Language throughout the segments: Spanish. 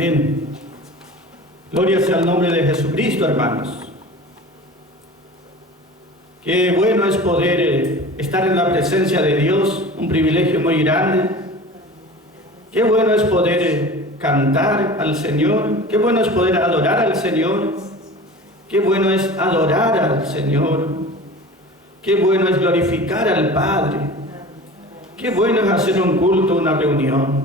Amén. Gloria sea al nombre de Jesucristo, hermanos. Qué bueno es poder estar en la presencia de Dios, un privilegio muy grande. Qué bueno es poder cantar al Señor, qué bueno es poder adorar al Señor, qué bueno es adorar al Señor, qué bueno es glorificar al Padre, qué bueno es hacer un culto, una reunión.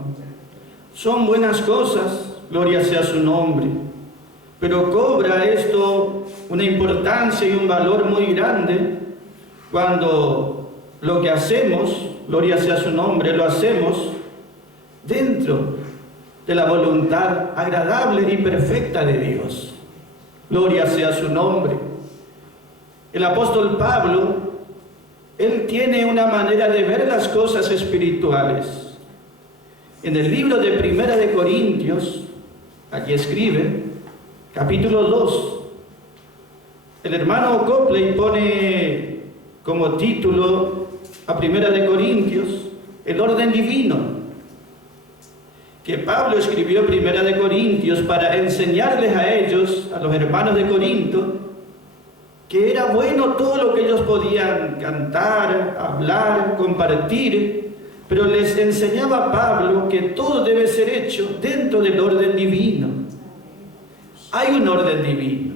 Son buenas cosas, gloria sea su nombre, pero cobra esto una importancia y un valor muy grande cuando lo que hacemos, gloria sea su nombre, lo hacemos dentro de la voluntad agradable y perfecta de Dios. Gloria sea su nombre. El apóstol Pablo, él tiene una manera de ver las cosas espirituales. En el libro de Primera de Corintios, allí escribe, capítulo 2, el hermano Copley pone como título a Primera de Corintios, el orden divino, que Pablo escribió Primera de Corintios para enseñarles a ellos, a los hermanos de Corinto, que era bueno todo lo que ellos podían cantar, hablar, compartir, pero les enseñaba a Pablo que todo debe ser hecho dentro del orden divino. Hay un orden divino,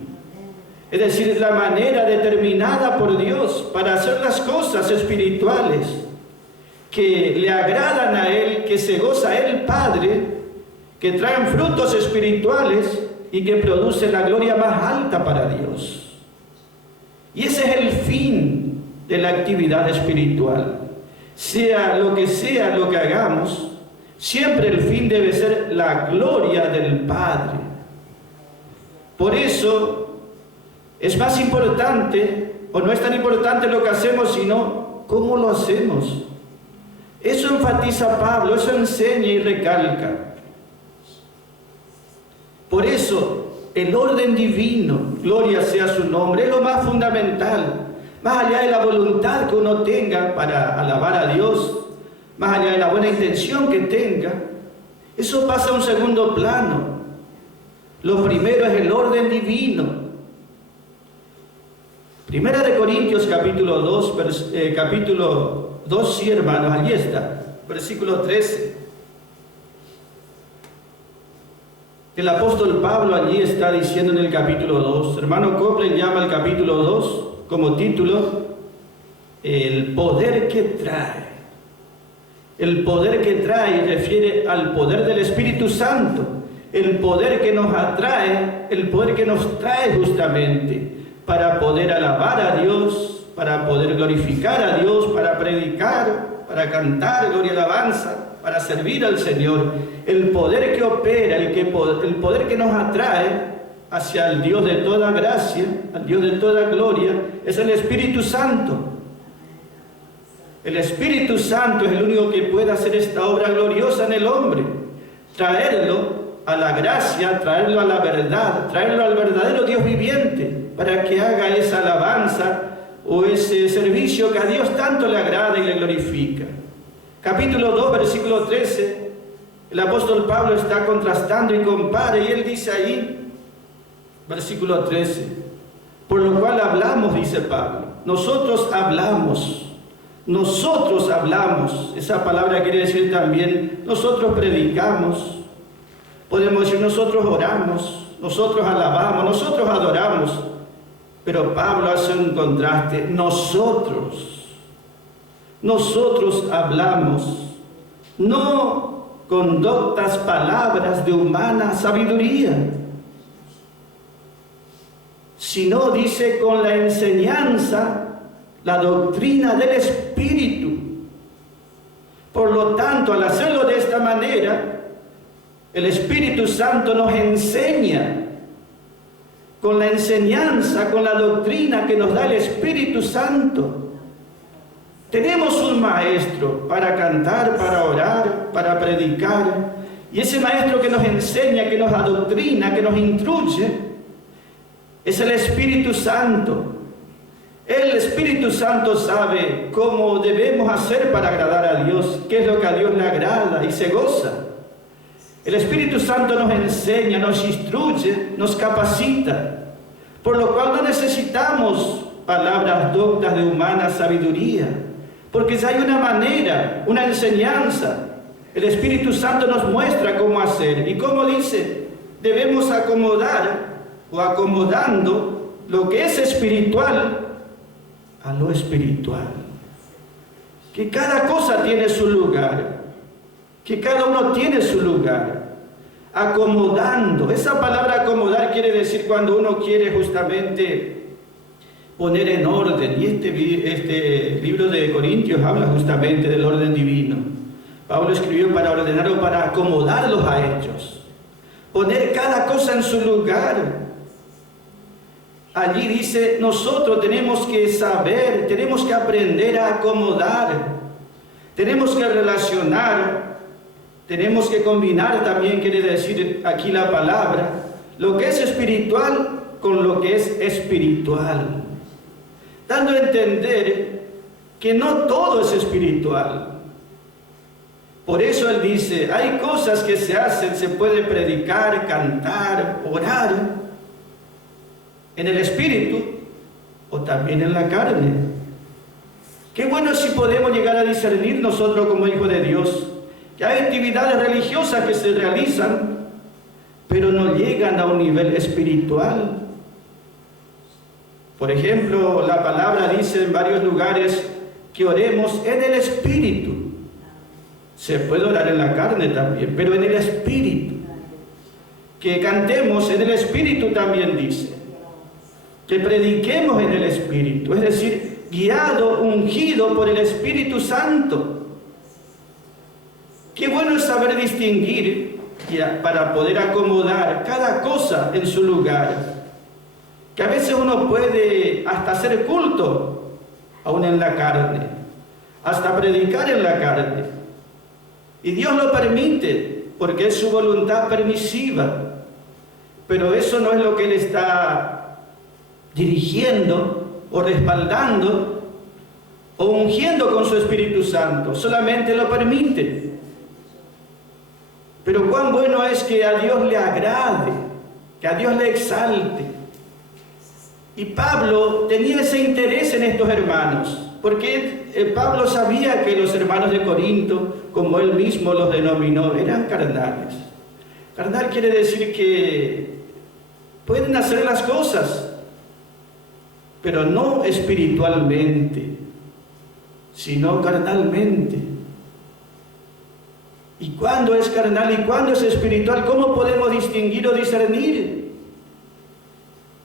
es decir, la manera determinada por Dios para hacer las cosas espirituales que le agradan a Él, que se goza el Padre, que traen frutos espirituales y que producen la gloria más alta para Dios. Y ese es el fin de la actividad espiritual. Sea lo que hagamos, siempre el fin debe ser la gloria del Padre. Por eso es más importante, o no es tan importante lo que hacemos, sino cómo lo hacemos. Eso enfatiza Pablo, eso enseña y recalca. Por eso, el orden divino, gloria sea su nombre, es lo más fundamental. Más allá de la voluntad que uno tenga para alabar a Dios, más allá de la buena intención que tenga, eso pasa a un segundo plano. Lo primero es el orden divino. Primera de Corintios capítulo 2, sí, hermanos, allí está, versículo 13. El apóstol Pablo allí está diciendo en el capítulo 2, hermano Copley llama el capítulo 2 como título, el poder que trae. El poder que trae refiere al poder del Espíritu Santo, el poder que nos atrae, el poder que nos trae justamente para poder alabar a Dios, para poder glorificar a Dios, para predicar, para cantar gloria y alabanza, para servir al Señor. El poder que opera, el poder que nos atrae hacia el Dios de toda gracia, al Dios de toda gloria, es el Espíritu Santo. El Espíritu Santo es el único que puede hacer esta obra gloriosa en el hombre, traerlo a la gracia, traerlo a la verdad, traerlo al verdadero Dios viviente, para que haga esa alabanza o ese servicio que a Dios tanto le agrada y le glorifica. Capítulo 2, versículo 13, el apóstol Pablo está contrastando y compara, y él dice ahí, versículo 13, por lo cual hablamos, dice Pablo, nosotros hablamos, esa palabra quiere decir también, nosotros predicamos, podemos decir nosotros oramos, nosotros alabamos, nosotros adoramos, pero Pablo hace un contraste, nosotros hablamos, no con doctas palabras de humana sabiduría, sino dice con la enseñanza, la doctrina del Espíritu. Por lo tanto, al hacerlo de esta manera, el Espíritu Santo nos enseña con la enseñanza, con la doctrina que nos da el Espíritu Santo. Tenemos un maestro para cantar, para orar, para predicar, y ese maestro que nos enseña, que nos adoctrina, que nos instruye, es el Espíritu Santo. El Espíritu Santo sabe cómo debemos hacer para agradar a Dios, qué es lo que a Dios le agrada y se goza. El Espíritu Santo nos enseña, nos instruye, nos capacita, por lo cual no necesitamos palabras doctas de humana sabiduría, porque ya hay una manera, una enseñanza. El Espíritu Santo nos muestra cómo hacer, y como dice, debemos acomodar o acomodando lo que es espiritual a lo espiritual. Que cada cosa tiene su lugar, que cada uno tiene su lugar. Acomodando, esa palabra acomodar quiere decir cuando uno quiere justamente poner en orden, y este libro de Corintios habla justamente del orden divino. Pablo escribió para ordenar o para acomodarlos a ellos, poner cada cosa en su lugar. Allí dice, nosotros tenemos que saber, tenemos que aprender a acomodar, tenemos que relacionar, tenemos que combinar también, quiere decir aquí la palabra, lo que es espiritual con lo que es espiritual, dando a entender que no todo es espiritual. Por eso él dice, hay cosas que se hacen, se puede predicar, cantar, orar, en el espíritu o también en la carne. Qué bueno si podemos llegar a discernir nosotros como hijos de Dios, que hay actividades religiosas que se realizan, pero no llegan a un nivel espiritual. Por ejemplo, la palabra dice en varios lugares que oremos en el espíritu. Se puede orar en la carne también, pero en el espíritu. Que cantemos en el espíritu también dice. Que prediquemos en el espíritu, es decir, guiado, ungido por el Espíritu Santo. Qué bueno es saber distinguir para poder acomodar cada cosa en su lugar. Que a veces uno puede hasta hacer culto, aún en la carne, hasta predicar en la carne. Y Dios lo permite, porque es su voluntad permisiva. Pero eso no es lo que Él está dirigiendo o respaldando o ungiendo con su Espíritu Santo. Solamente lo permite. Pero cuán bueno es que a Dios le agrade, que a Dios le exalte. Y Pablo tenía ese interés en estos hermanos, porque Pablo sabía que los hermanos de Corinto, como él mismo los denominó, eran carnales. Carnal quiere decir que pueden hacer las cosas, pero no espiritualmente, sino carnalmente. ¿Y cuándo es carnal y cuándo es espiritual? ¿Cómo podemos distinguir o discernir?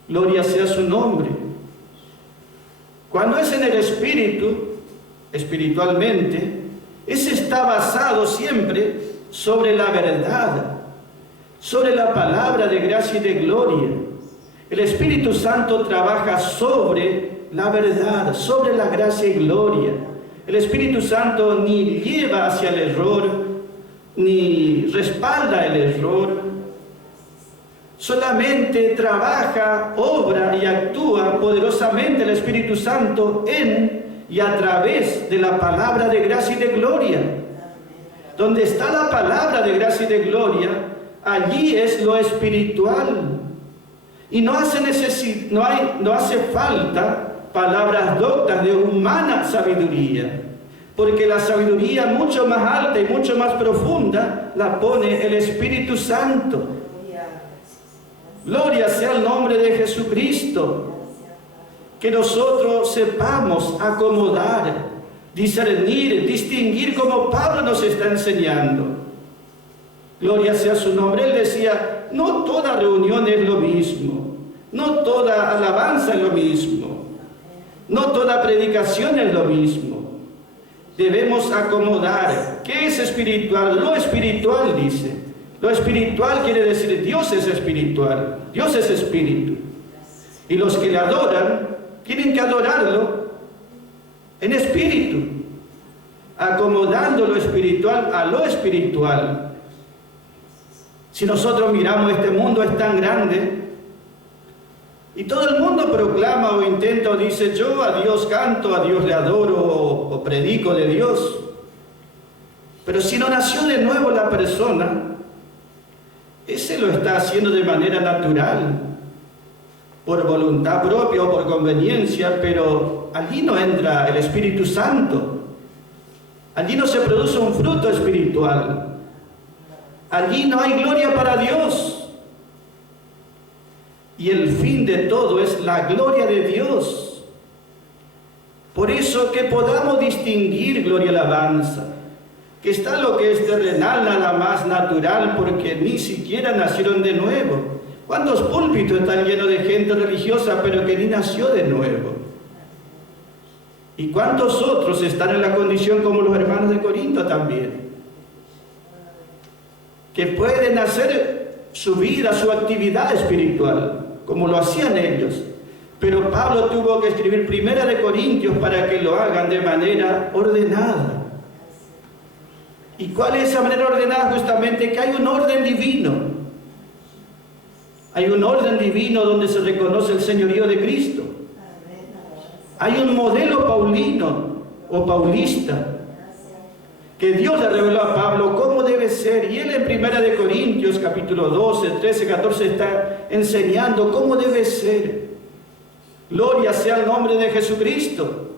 Gloria sea su nombre. Cuando es en el espíritu, espiritualmente, ese está basado siempre sobre la verdad, sobre la palabra de gracia y de gloria. El Espíritu Santo trabaja sobre la verdad, sobre la gracia y gloria. El Espíritu Santo ni lleva hacia el error, ni respalda el error. Solamente trabaja, obra y actúa poderosamente el Espíritu Santo en y a través de la palabra de gracia y de gloria. Donde está la palabra de gracia y de gloria, allí es lo espiritual. Y no hace falta palabras doctas de humana sabiduría, porque la sabiduría mucho más alta y mucho más profunda la pone el Espíritu Santo. Gloria sea el nombre de Jesucristo. Que nosotros sepamos acomodar, discernir, distinguir como Pablo nos está enseñando. Gloria sea su nombre. Él decía, no toda reunión es lo mismo, no toda alabanza es lo mismo, no toda predicación es lo mismo. Debemos acomodar. ¿Qué es espiritual? Lo espiritual, dice. Lo espiritual quiere decir Dios es espiritual, Dios es espíritu. Y los que le adoran tienen que adorarlo en espíritu, acomodando lo espiritual a lo espiritual. Si nosotros miramos, este mundo es tan grande y todo el mundo proclama o intenta o dice, yo a Dios canto, a Dios le adoro o predico de Dios. Pero si no nació de nuevo la persona, ese lo está haciendo de manera natural, por voluntad propia o por conveniencia, pero allí no entra el Espíritu Santo. Allí no se produce un fruto espiritual. Allí no hay gloria para Dios. Y el fin de todo es la gloria de Dios. Por eso que podamos distinguir gloria y alabanza, que está lo que es terrenal, nada más natural, porque ni siquiera nacieron de nuevo. ¿Cuántos púlpitos están llenos de gente religiosa, pero que ni nació de nuevo? ¿Y cuántos otros están en la condición como los hermanos de Corinto también? Que pueden hacer su vida, su actividad espiritual, como lo hacían ellos. Pero Pablo tuvo que escribir 1 de Corintios para que lo hagan de manera ordenada. ¿Y cuál es esa manera ordenada? Justamente que hay un orden divino. Hay un orden divino donde se reconoce el señorío de Cristo. Hay un modelo paulino o paulista que Dios le reveló a Pablo cómo debe ser. Y él en 1 de Corintios, capítulo 12, 13, 14, está enseñando cómo debe ser. Gloria sea el nombre de Jesucristo.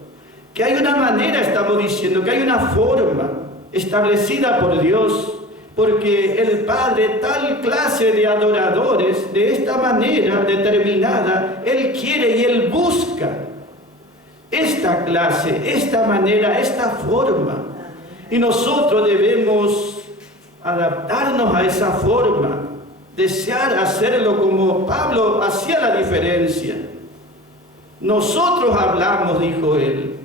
Que hay una manera, estamos diciendo, que hay una forma establecida por Dios, porque el Padre, tal clase de adoradores, de esta manera determinada, Él quiere y Él busca esta clase, esta manera, esta forma. Y nosotros debemos adaptarnos a esa forma, desear hacerlo como Pablo hacía la diferencia. Nosotros hablamos, dijo él,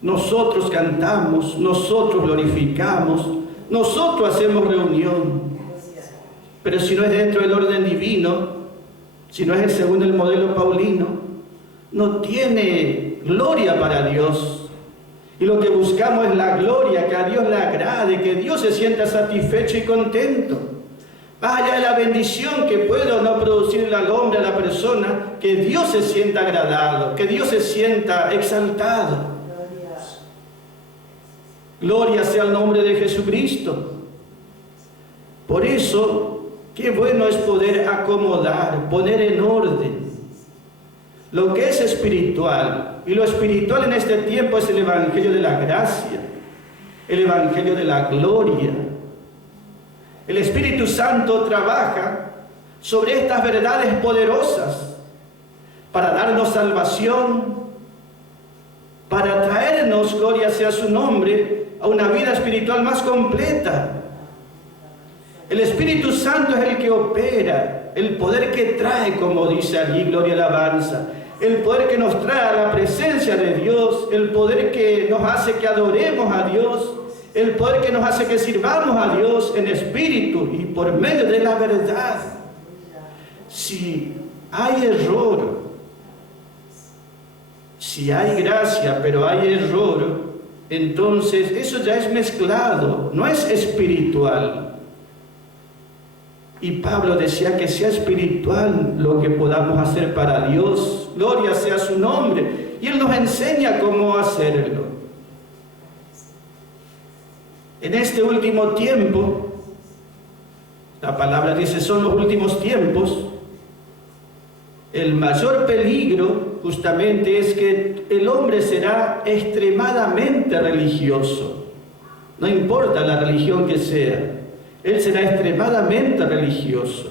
nosotros cantamos, nosotros glorificamos, nosotros hacemos reunión. Pero si no es dentro del orden divino, si no es según el modelo paulino, no tiene gloria para Dios. Y lo que buscamos es la gloria, que a Dios le agrade, que Dios se sienta satisfecho y contento. Más allá de la bendición que puede o no producirle al hombre, a la persona, que Dios se sienta agradado, que Dios se sienta exaltado. Gloria sea el nombre de Jesucristo. Por eso, qué bueno es poder acomodar, poner en orden lo que es espiritual. Y lo espiritual en este tiempo es el Evangelio de la gracia, el Evangelio de la gloria. El Espíritu Santo trabaja sobre estas verdades poderosas para darnos salvación, para traernos, gloria sea su nombre, a una vida espiritual más completa. El Espíritu Santo es el que opera, el poder que trae, como dice allí, gloria y alabanza, el poder que nos trae a la presencia de Dios, el poder que nos hace que adoremos a Dios, el poder que nos hace que sirvamos a Dios en espíritu y por medio de la verdad. Si hay error, si hay gracia, pero hay error, entonces eso ya es mezclado, no es espiritual. Y Pablo decía que sea espiritual lo que podamos hacer para Dios. Gloria sea su nombre. Y Él nos enseña cómo hacerlo. En este último tiempo, la palabra dice, son los últimos tiempos. El mayor peligro justamente es que el hombre será extremadamente religioso. No importa la religión que sea, él será extremadamente religioso.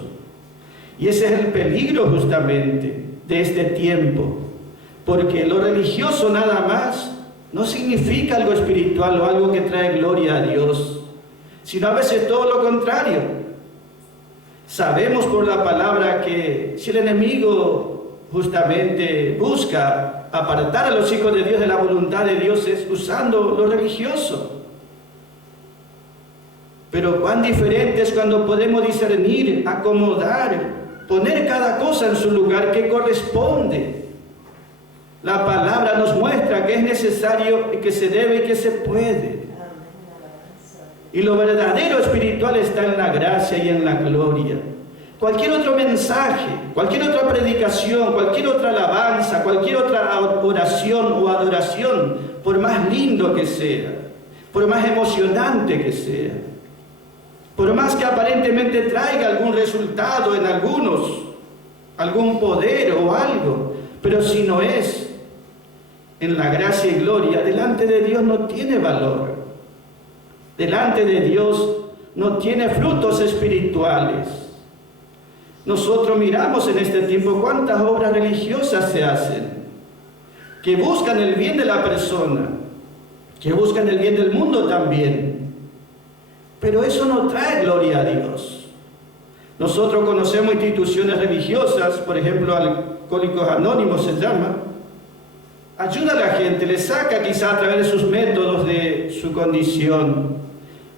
Y ese es el peligro justamente de este tiempo, porque lo religioso nada más no significa algo espiritual o algo que trae gloria a Dios, sino a veces todo lo contrario. Sabemos por la palabra que si el enemigo justamente busca apartar a los hijos de Dios de la voluntad de Dios es usando lo religioso. Pero cuán diferente es cuando podemos discernir, acomodar, poner cada cosa en su lugar que corresponde. La palabra nos muestra que es necesario y que se debe y que se puede. Y lo verdadero espiritual está en la gracia y en la gloria. Cualquier otro mensaje, cualquier otra predicación, cualquier otra alabanza, cualquier otra oración o adoración, por más lindo que sea, por más emocionante que sea, Por más que aparentemente traiga algún resultado en algunos, algún poder o algo, pero si no es en la gracia y gloria, delante de Dios no tiene valor. Delante de Dios no tiene frutos espirituales. Nosotros miramos en este tiempo cuántas obras religiosas se hacen, que buscan el bien de la persona, que buscan el bien del mundo también. Pero eso no trae gloria a Dios. Nosotros conocemos instituciones religiosas, por ejemplo, Alcohólicos Anónimos se llama, ayuda a la gente, le saca quizá a través de sus métodos de su condición,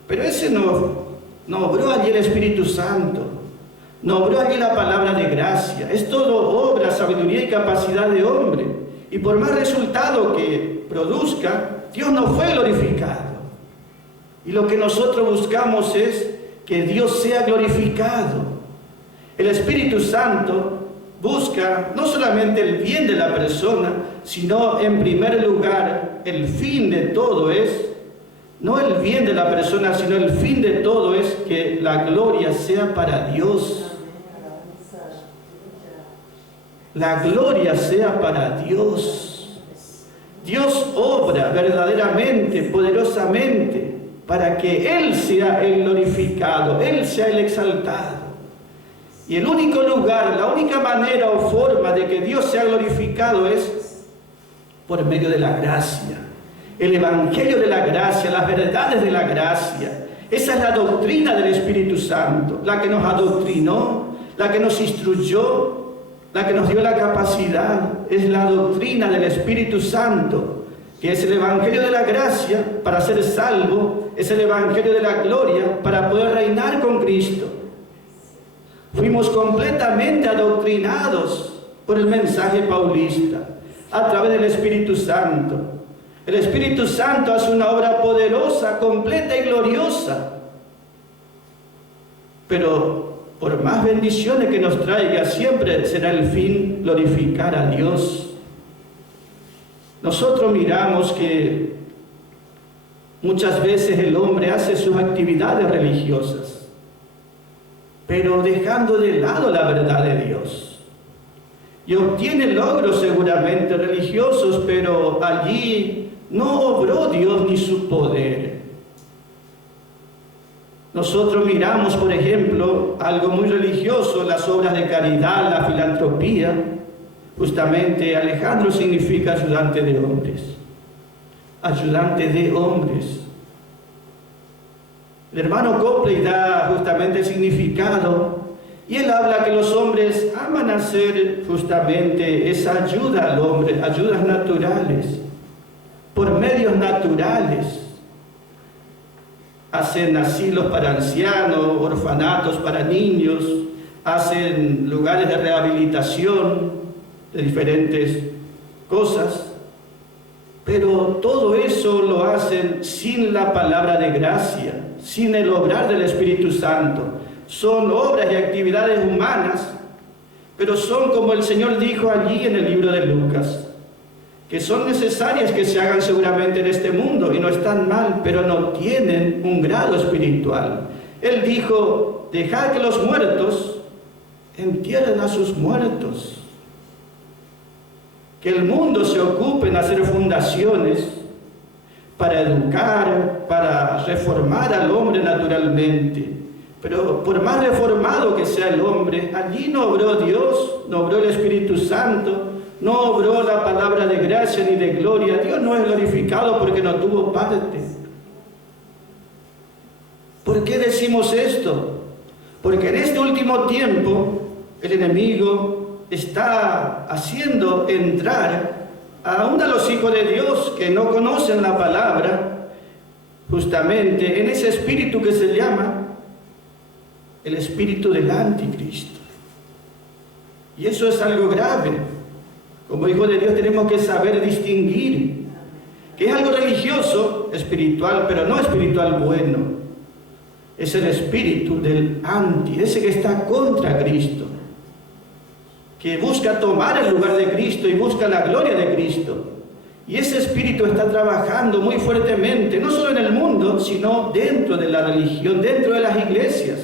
pero ese no obró allí el Espíritu Santo, no obró allí la palabra de gracia, es todo obra, sabiduría y capacidad de hombre, y por más resultado que produzca, Dios no fue glorificado. Y lo que nosotros buscamos es que Dios sea glorificado. El Espíritu Santo busca no solamente el bien de la persona, sino en primer lugar, el fin de todo es, no el bien de la persona, sino el fin de todo es que la gloria sea para Dios. La gloria sea para Dios. Dios obra verdaderamente, poderosamente, para que Él sea el glorificado, Él sea el exaltado. Y el único lugar, la única manera o forma de que Dios sea glorificado es por medio de la gracia. El evangelio de la gracia, las verdades de la gracia. Esa es la doctrina del Espíritu Santo, la que nos adoctrinó, la que nos instruyó, la que nos dio la capacidad. Es la doctrina del Espíritu Santo, que es el evangelio de la gracia para ser salvo, es el evangelio de la gloria para poder reinar con Cristo. Fuimos completamente adoctrinados por el mensaje paulista, a través del Espíritu Santo. El Espíritu Santo hace una obra poderosa, completa y gloriosa. Pero por más bendiciones que nos traiga, siempre será el fin glorificar a Dios. Nosotros miramos que muchas veces el hombre hace sus actividades religiosas, pero dejando de lado la verdad de Dios. Y obtiene logros seguramente religiosos, pero allí no obró Dios ni su poder. Nosotros miramos, por ejemplo, algo muy religioso, las obras de caridad, la filantropía. Justamente Alejandro significa ayudante de hombres. Ayudante de hombres. El hermano Copley da justamente el significado, y él habla que los hombres aman hacer justamente esa ayuda al hombre, ayudas naturales, por medios naturales. Hacen asilos para ancianos, orfanatos para niños, hacen lugares de rehabilitación de diferentes cosas, pero todo eso lo hacen sin la palabra de gracia, sin el obrar del Espíritu Santo. Son obras y actividades humanas, pero son, como el Señor dijo allí en el libro de Lucas, que son necesarias que se hagan seguramente en este mundo, y no están mal, pero no tienen un grado espiritual. Él dijo: dejad que los muertos entierren a sus muertos. Que el mundo se ocupe en hacer fundaciones para educar, para reformar al hombre naturalmente. Pero por más reformado que sea el hombre, allí no obró Dios, no obró el Espíritu Santo, no obró la palabra de gracia ni de gloria. Dios no es glorificado porque no tuvo parte. ¿Por qué decimos esto? Porque en este último tiempo el enemigo está haciendo entrar aún a los hijos de Dios que no conocen la palabra, justamente en ese espíritu que se llama el espíritu del anticristo. Y eso es algo grave. Como hijos de Dios tenemos que saber distinguir que es algo religioso, espiritual, pero no espiritual bueno. Es el espíritu del anti, ese que está contra Cristo, que busca tomar el lugar de Cristo y busca la gloria de Cristo. Y ese espíritu está trabajando muy fuertemente, no solo en el mundo, sino dentro de la religión, dentro de las iglesias.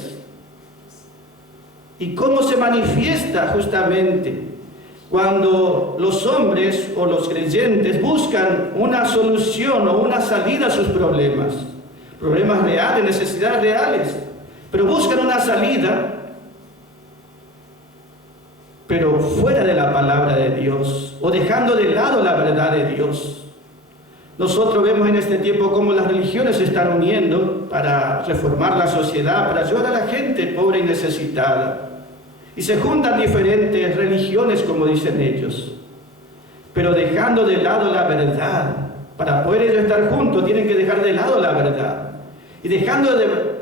¿Y cómo se manifiesta justamente? Cuando los hombres o los creyentes buscan una solución o una salida a sus problemas reales, necesidades reales, pero buscan una salida, pero fuera de la palabra de Dios, o dejando de lado la verdad de Dios. Nosotros vemos en este tiempo cómo las religiones se están uniendo para reformar la sociedad, para ayudar a la gente pobre y necesitada. Y se juntan diferentes religiones, como dicen ellos, pero dejando de lado la verdad. Para poder ellos estar juntos tienen que dejar de lado la verdad. Y dejando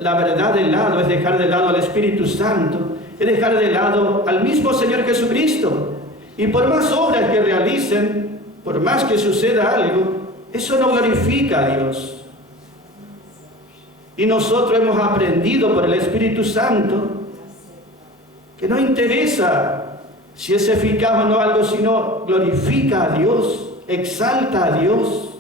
la verdad de lado es dejar de lado al Espíritu Santo, es dejar de lado al mismo Señor Jesucristo. Y por más obras que realicen, por más que suceda algo, eso no glorifica a Dios. Y nosotros hemos aprendido por el Espíritu Santo que no interesa si es eficaz o no algo, sino glorifica a Dios, exalta a Dios.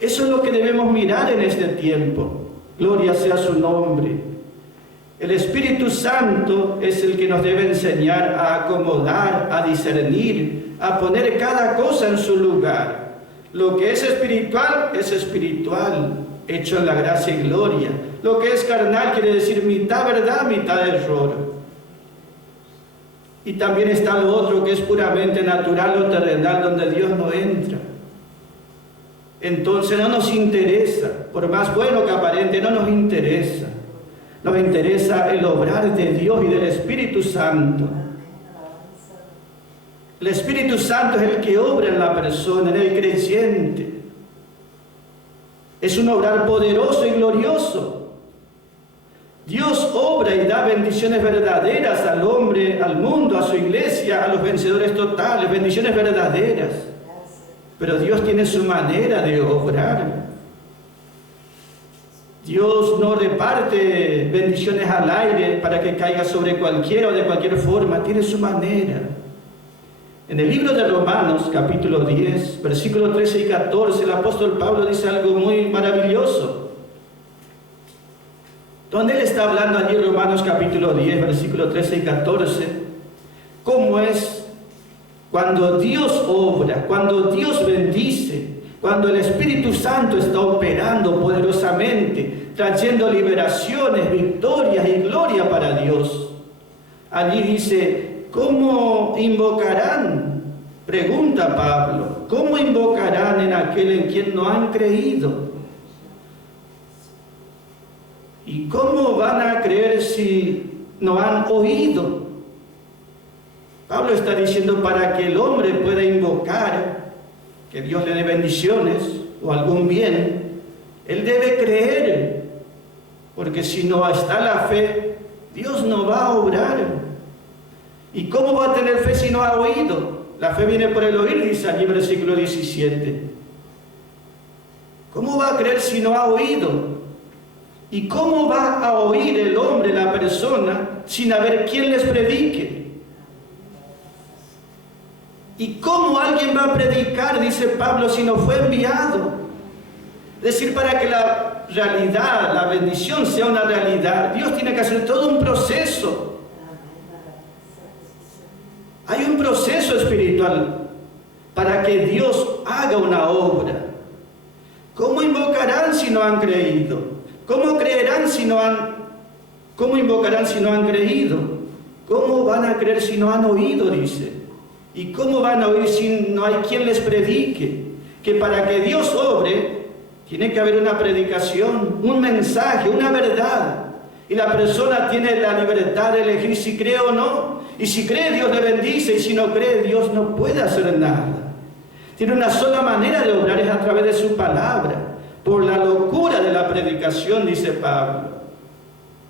Eso es lo que debemos mirar en este tiempo. Gloria sea su nombre. El Espíritu Santo es el que nos debe enseñar a acomodar, a discernir, a poner cada cosa en su lugar. Lo que es espiritual, hecho en la gracia y gloria. Lo que es carnal quiere decir mitad verdad, mitad error. Y también está lo otro que es puramente natural o terrenal, donde Dios no entra. Entonces no nos interesa, por más bueno que aparente, no nos interesa. Nos interesa el obrar de Dios y del Espíritu Santo. El Espíritu Santo es el que obra en la persona, en el creyente. Es un obrar poderoso y glorioso. Dios obra y da bendiciones verdaderas al hombre, al mundo, a su iglesia, a los vencedores totales, bendiciones verdaderas. Pero Dios tiene su manera de obrar. Dios no reparte bendiciones al aire para que caiga sobre cualquiera o de cualquier forma, tiene su manera. En el libro de Romanos, capítulo 10, versículos 13 y 14, el apóstol Pablo dice algo muy maravilloso. Donde él está hablando allí en Romanos capítulo 10, versículos 13 y 14, cómo es cuando Dios obra, cuando Dios bendice, cuando el Espíritu Santo está operando poderosamente, trayendo liberaciones, victorias y gloria para Dios. Allí dice, ¿cómo invocarán? Pregunta Pablo, ¿cómo invocarán en aquel en quien no han creído? ¿Y cómo van a creer si no han oído? Pablo está diciendo, para que el hombre pueda invocar, que Dios le dé bendiciones o algún bien, él debe creer, porque si no está la fe, Dios no va a obrar. ¿Y cómo va a tener fe si no ha oído? La fe viene por el oír, dice allí versículo 17. ¿Cómo va a creer si no ha oído? ¿Y cómo va a oír el hombre, la persona, sin haber quien les predique? ¿Y cómo alguien va a predicar, dice Pablo, si no fue enviado? Es decir, para que la realidad, la bendición sea una realidad, Dios tiene que hacer todo un proceso. Hay un proceso espiritual para que Dios haga una obra. ¿Cómo invocarán si no han creído? ¿Cómo creerán si no han... ¿Cómo invocarán si no han creído? ¿Cómo van a creer si no han oído? Dice. ¿Y cómo van a oír si no hay quien les predique? Que para que Dios obre, tiene que haber una predicación, un mensaje, una verdad. Y la persona tiene la libertad de elegir si cree o no. Y si cree, Dios le bendice. Y si no cree, Dios no puede hacer nada. Tiene una sola manera de obrar, es a través de su palabra. Por la locura de la predicación, dice Pablo,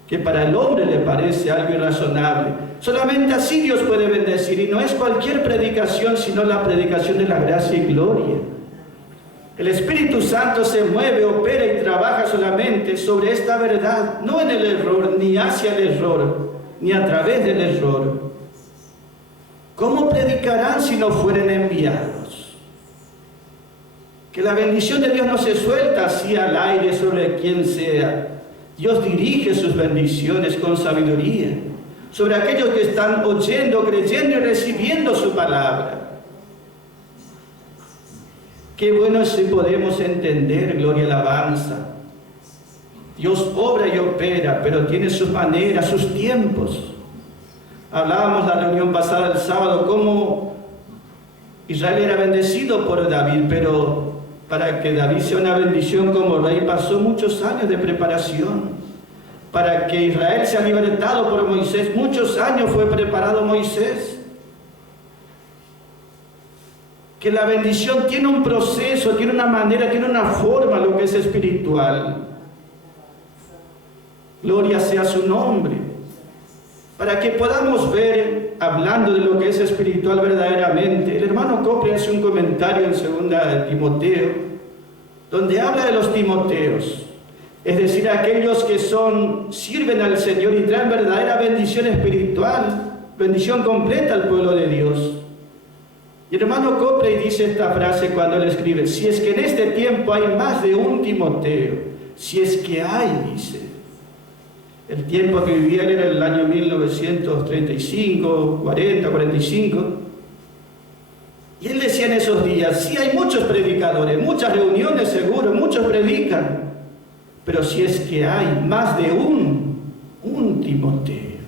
que para el hombre le parece algo irrazonable. Solamente así Dios puede bendecir. Y no es cualquier predicación, sino la predicación de la gracia y gloria. El Espíritu Santo se mueve, opera y trabaja solamente sobre esta verdad, no en el error, ni hacia el error, ni a través del error. ¿Cómo predicarán si no fueren enviados? Que la bendición de Dios no se suelta así al aire sobre quien sea. Dios dirige sus bendiciones con sabiduría sobre aquellos que están oyendo, creyendo y recibiendo su palabra. Qué bueno es si podemos entender, gloria y alabanza. Dios obra y opera, pero tiene sus maneras, sus tiempos. Hablábamos la reunión pasada el sábado cómo Israel era bendecido por David, pero para que David sea una bendición como rey pasó muchos años de preparación. Para que Israel sea libertado por Moisés, muchos años fue preparado Moisés. Que la bendición tiene un proceso, tiene una manera, tiene una forma, lo que es espiritual. Gloria sea su nombre. Para que podamos ver, hablando de lo que es espiritual verdaderamente, el hermano Copri hace un comentario en 2 de Timoteo, donde habla de los Timoteos, es decir, aquellos que sirven al Señor y traen verdadera bendición espiritual, bendición completa al pueblo de Dios. Y el hermano Copley dice esta frase cuando él escribe: si es que en este tiempo hay más de un Timoteo, si es que hay, dice. El tiempo que vivía él era el año 1935, 40, 45. Y él decía en esos días: sí, hay muchos predicadores, muchas reuniones seguro, muchos predican, pero si es que hay más de un Timoteo.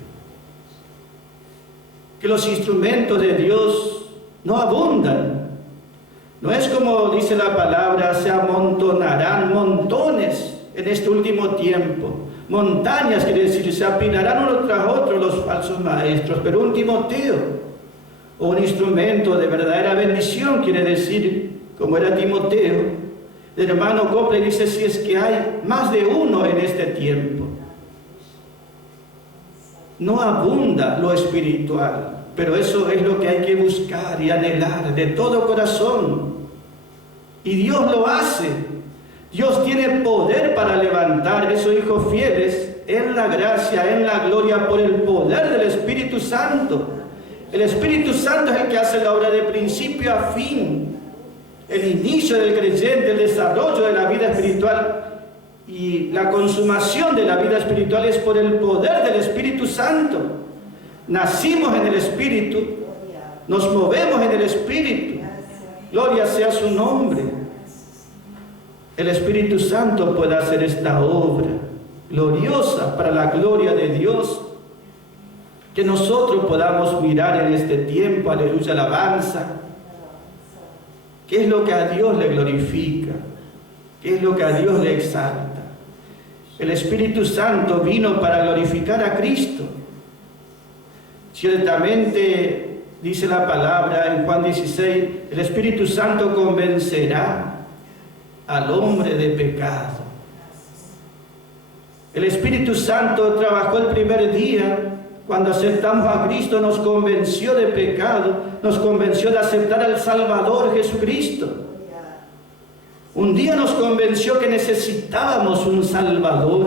Que los instrumentos de Dios no abundan. No es como dice la palabra, se amontonarán montones en este último tiempo. Montañas, quiere decir, se apinarán uno tras otro los falsos maestros, pero un Timoteo, o un instrumento de verdadera bendición, quiere decir, como era Timoteo. El hermano Copley dice: si es que hay más de uno en este tiempo. No abunda lo espiritual, pero eso es lo que hay que buscar y anhelar de todo corazón. Y Dios lo hace. Dios tiene poder para levantar esos hijos fieles en la gracia, en la gloria, por el poder del Espíritu Santo. El Espíritu Santo es el que hace la obra de principio a fin. El inicio del creyente, el desarrollo de la vida espiritual y la consumación de la vida espiritual es por el poder del Espíritu Santo. Nacimos en el Espíritu, nos movemos en el Espíritu. Gloria sea su nombre. El Espíritu Santo puede hacer esta obra gloriosa para la gloria de Dios. Que nosotros podamos mirar en este tiempo, aleluya, alabanza. ¿Qué es lo que a Dios le glorifica? ¿Qué es lo que a Dios le exalta? El Espíritu Santo vino para glorificar a Cristo. Ciertamente, dice la palabra en Juan 16, el Espíritu Santo convencerá al hombre de pecado. El Espíritu Santo trabajó el primer día. Cuando aceptamos a Cristo, nos convenció de pecado, nos convenció de aceptar al Salvador Jesucristo. Un día nos convenció que necesitábamos un Salvador,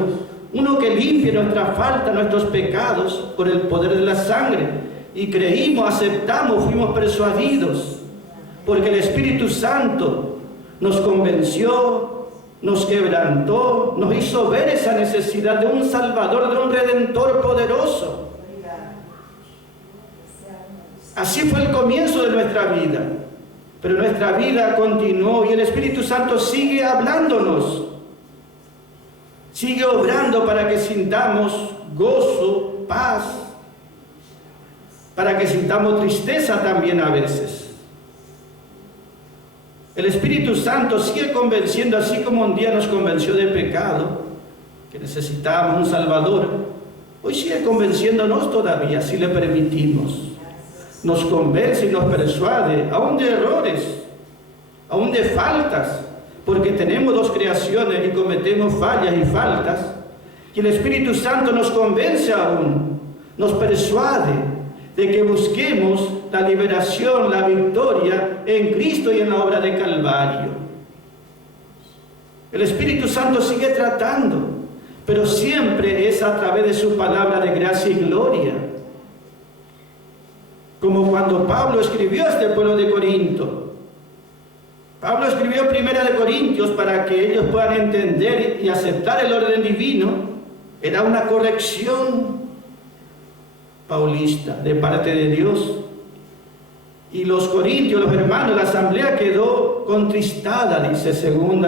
uno que limpie nuestra falta, nuestros pecados, por el poder de la sangre. Y creímos, aceptamos, fuimos persuadidos, porque el Espíritu Santo nos convenció, nos quebrantó, nos hizo ver esa necesidad de un Salvador, de un Redentor poderoso. Así fue el comienzo de nuestra vida, pero nuestra vida continuó y el Espíritu Santo sigue hablándonos, sigue obrando para que sintamos gozo, paz, para que sintamos tristeza también a veces. El Espíritu Santo sigue convenciendo, así como un día nos convenció de pecado, que necesitábamos un Salvador, hoy sigue convenciéndonos todavía, si le permitimos. Nos convence y nos persuade, aún de errores, aún de faltas, porque tenemos dos creaciones y cometemos fallas y faltas, y el Espíritu Santo nos convence aún, nos persuade de que busquemos la liberación, la victoria en Cristo y en la obra de Calvario. El Espíritu Santo sigue tratando, pero siempre es a través de su palabra de gracia y gloria. Como cuando Pablo escribió a este pueblo de Corinto, Pablo escribió 1 Corintios para que ellos puedan entender y aceptar el orden divino. Era una corrección paulista de parte de Dios. Y los corintios, los hermanos, la asamblea quedó contristada, dice 2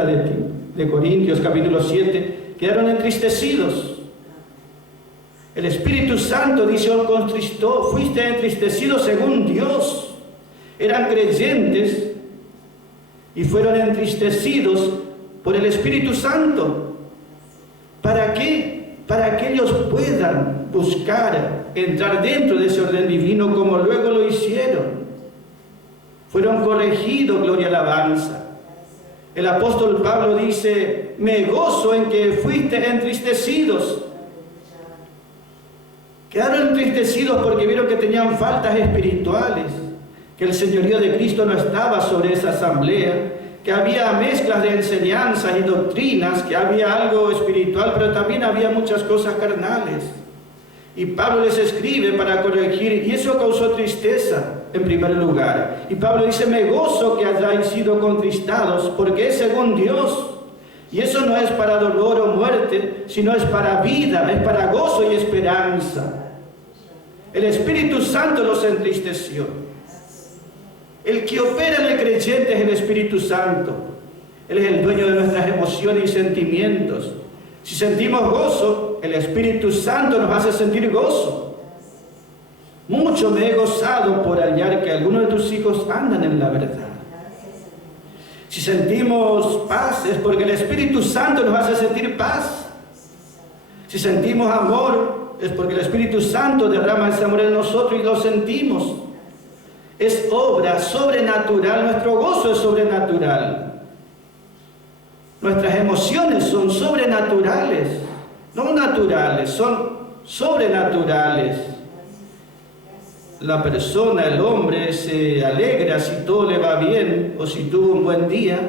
de Corintios capítulo 7, quedaron entristecidos. El Espíritu Santo, dice, os contristó, fuiste entristecidos según Dios. Eran creyentes y fueron entristecidos por el Espíritu Santo. ¿Para qué? Para que ellos puedan buscar entrar dentro de ese orden divino como luego lo hicieron. Fueron corregidos, gloria y alabanza. El apóstol Pablo dice, me gozo en que fuiste entristecidos. Quedaron entristecidos porque vieron que tenían faltas espirituales, que el señorío de Cristo no estaba sobre esa asamblea, que había mezclas de enseñanzas y doctrinas, que había algo espiritual, pero también había muchas cosas carnales. Y Pablo les escribe para corregir, y eso causó tristeza en primer lugar. Y Pablo dice, me gozo que hayáis sido contristados, porque es según Dios. Y eso no es para dolor o muerte, sino es para vida, es para gozo y esperanza. El Espíritu Santo los entristeció. El que opera en el creyente es el Espíritu Santo. Él es el dueño de nuestras emociones y sentimientos. Si sentimos gozo, el Espíritu Santo nos hace sentir gozo. Mucho me he gozado por hallar que algunos de tus hijos andan en la verdad. Si sentimos paz, es porque el Espíritu Santo nos hace sentir paz. Si sentimos amor, es porque el Espíritu Santo derrama ese amor en nosotros y lo sentimos. Es obra sobrenatural, nuestro gozo es sobrenatural. Nuestras emociones son sobrenaturales, no naturales, son sobrenaturales. La persona, el hombre, se alegra si todo le va bien o si tuvo un buen día,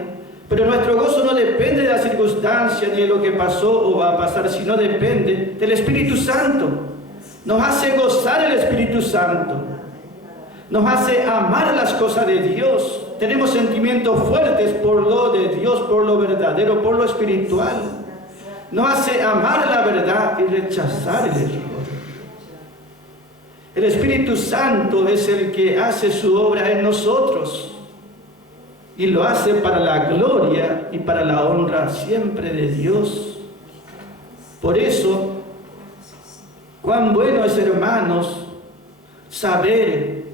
pero nuestro gozo no depende de la circunstancia ni de lo que pasó o va a pasar, sino depende del Espíritu Santo. Nos hace gozar el Espíritu Santo, nos hace amar las cosas de Dios. Tenemos sentimientos fuertes por lo de Dios, por lo verdadero, por lo espiritual. Nos hace amar la verdad y rechazar el error. El Espíritu Santo es el que hace su obra en nosotros y lo hace para la gloria y para la honra siempre de Dios. Por eso, cuán bueno es, hermanos, saber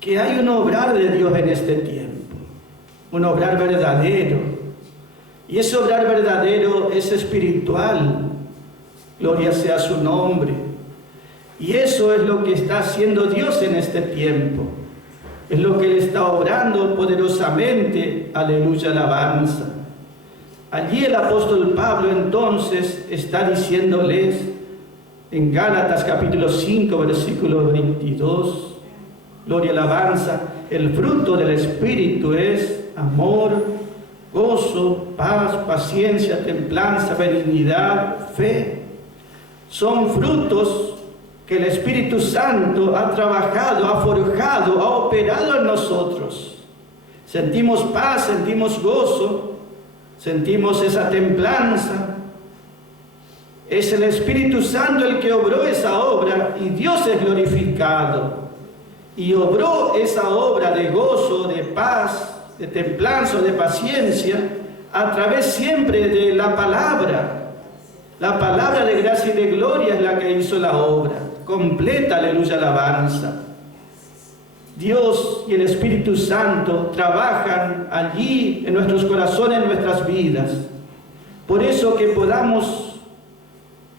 que hay un obrar de Dios en este tiempo, un obrar verdadero, y ese obrar verdadero es espiritual, gloria sea su nombre. Y eso es lo que está haciendo Dios en este tiempo. Es lo que Él está obrando poderosamente. Aleluya, alabanza. Allí el apóstol Pablo entonces está diciéndoles en Gálatas capítulo 5, versículo 22. Gloria, alabanza. El fruto del Espíritu es amor, gozo, paz, paciencia, templanza, benignidad, fe. Son frutos que el Espíritu Santo ha trabajado, ha forjado, ha operado en nosotros. Sentimos paz, sentimos gozo, sentimos esa templanza. Es el Espíritu Santo el que obró esa obra y Dios es glorificado. Y obró esa obra de gozo, de paz, de templanza, de paciencia, a través siempre de la palabra. La palabra de gracia y de gloria es la que hizo la obra completa, aleluya, alabanza. Dios y el Espíritu Santo trabajan allí en nuestros corazones, en nuestras vidas. Por eso que podamos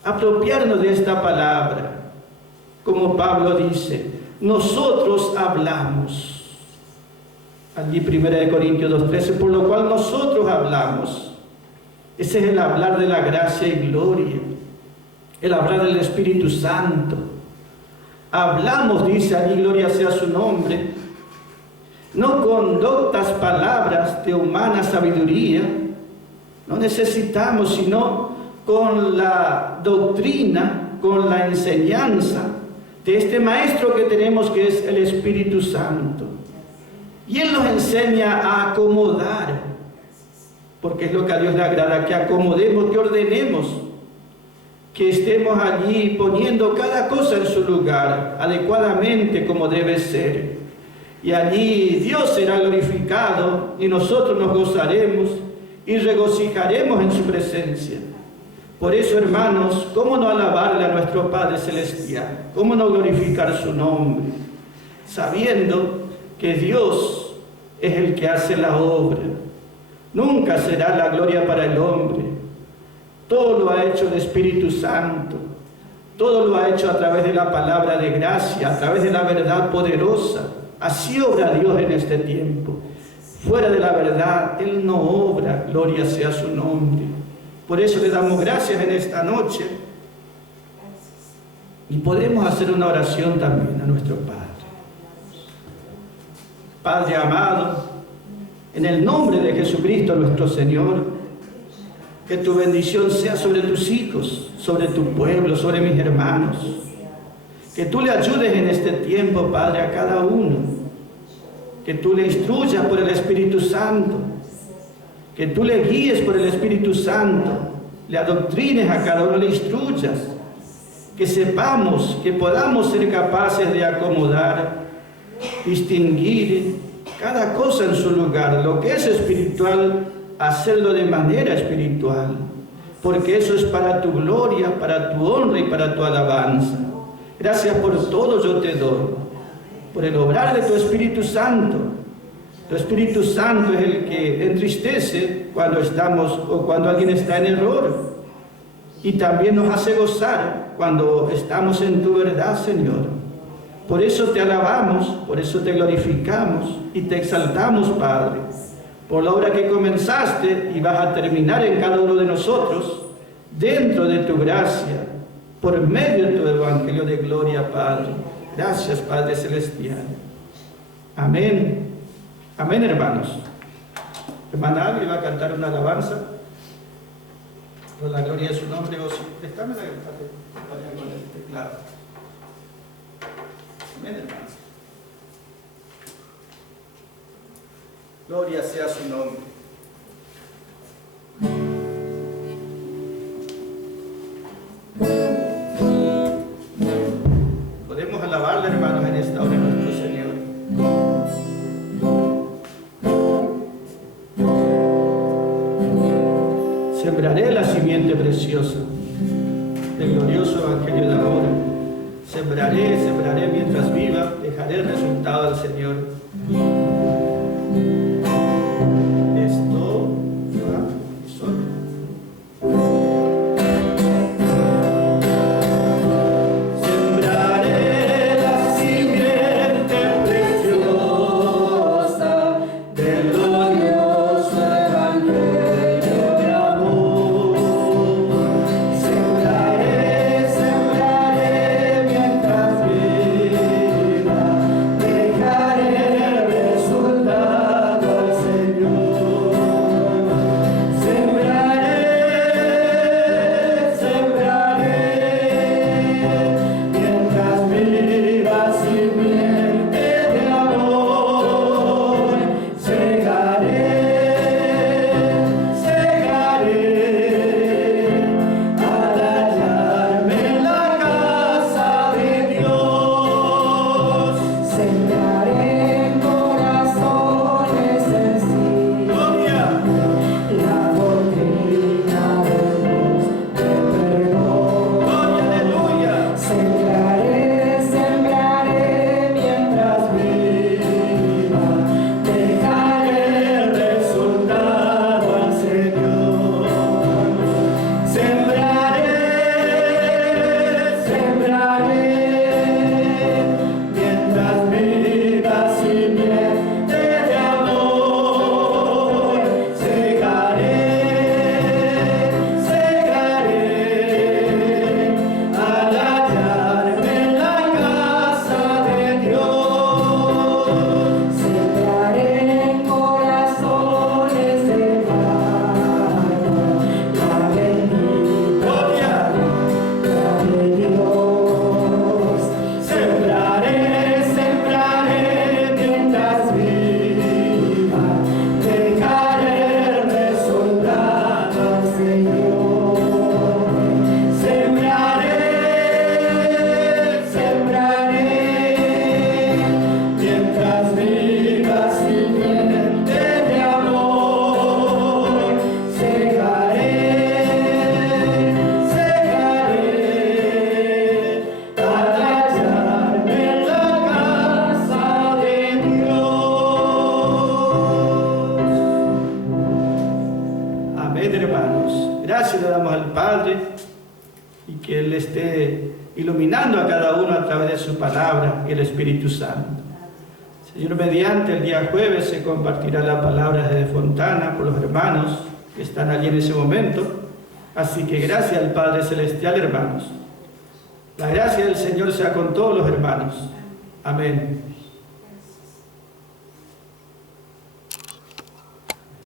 apropiarnos de esta palabra, como Pablo dice, nosotros hablamos. Allí 1 Corintios 2:13, por lo cual nosotros hablamos. Ese es el hablar de la gracia y gloria, el hablar del Espíritu Santo. Hablamos, dice allí, gloria sea su nombre, no con doctas palabras de humana sabiduría, no necesitamos, sino con la doctrina, con la enseñanza de este Maestro que tenemos, que es el Espíritu Santo. Y Él nos enseña a acomodar, porque es lo que a Dios le agrada, que acomodemos, que ordenemos, que estemos allí poniendo cada cosa en su lugar, adecuadamente como debe ser. Y allí Dios será glorificado y nosotros nos gozaremos y regocijaremos en su presencia. Por eso, hermanos, ¿cómo no alabarle a nuestro Padre Celestial? ¿Cómo no glorificar su nombre? Sabiendo que Dios es el que hace la obra. Nunca será la gloria para el hombre. Todo lo ha hecho el Espíritu Santo. Todo lo ha hecho a través de la palabra de gracia, a través de la verdad poderosa. Así obra Dios en este tiempo. Fuera de la verdad, Él no obra. Gloria sea su nombre. Por eso le damos gracias en esta noche. Y podemos hacer una oración también a nuestro Padre. Padre amado, en el nombre de Jesucristo nuestro Señor, que tu bendición sea sobre tus hijos, sobre tu pueblo, sobre mis hermanos. Que tú le ayudes en este tiempo, Padre, a cada uno. Que tú le instruyas por el Espíritu Santo. Que tú le guíes por el Espíritu Santo. Le adoctrines a cada uno, le instruyas. Que sepamos, que podamos ser capaces de acomodar, distinguir cada cosa en su lugar. Lo que es espiritual, hacerlo de manera espiritual, porque eso es para tu gloria, para tu honra y para tu alabanza. Gracias por todo yo te doy, por el obrar de tu Espíritu Santo. Tu Espíritu Santo es el que entristece cuando estamos o cuando alguien está en error, y también nos hace gozar cuando estamos en tu verdad, Señor. Por eso te alabamos, por eso te glorificamos y te exaltamos, Padre, por la obra que comenzaste y vas a terminar en cada uno de nosotros, dentro de tu gracia, por medio de tu evangelio de gloria, Padre. Gracias, Padre Celestial. Amén. Amén, hermanos. Hermana Abby va a cantar una alabanza por la gloria de su nombre. Préstame la guitarra con el teclado. Amén, hermanos. Gloria sea su nombre. Podemos alabarle, hermanos, en esta hora a nuestro Señor. Sembraré la simiente preciosa del glorioso evangelio de amor. Sembraré mientras viva, dejaré el resultado al Señor. Esto va solo. Sembraré la simiente preciosa del glorioso evangelio de amor. Sembraré mientras viva, dejaré que Él esté iluminando a cada uno a través de su palabra y el Espíritu Santo. Señor, mediante el día jueves se compartirá la palabra de Fontana por los hermanos que están allí en ese momento. Así que gracias al Padre Celestial, hermanos. La gracia del Señor sea con todos los hermanos. Amén.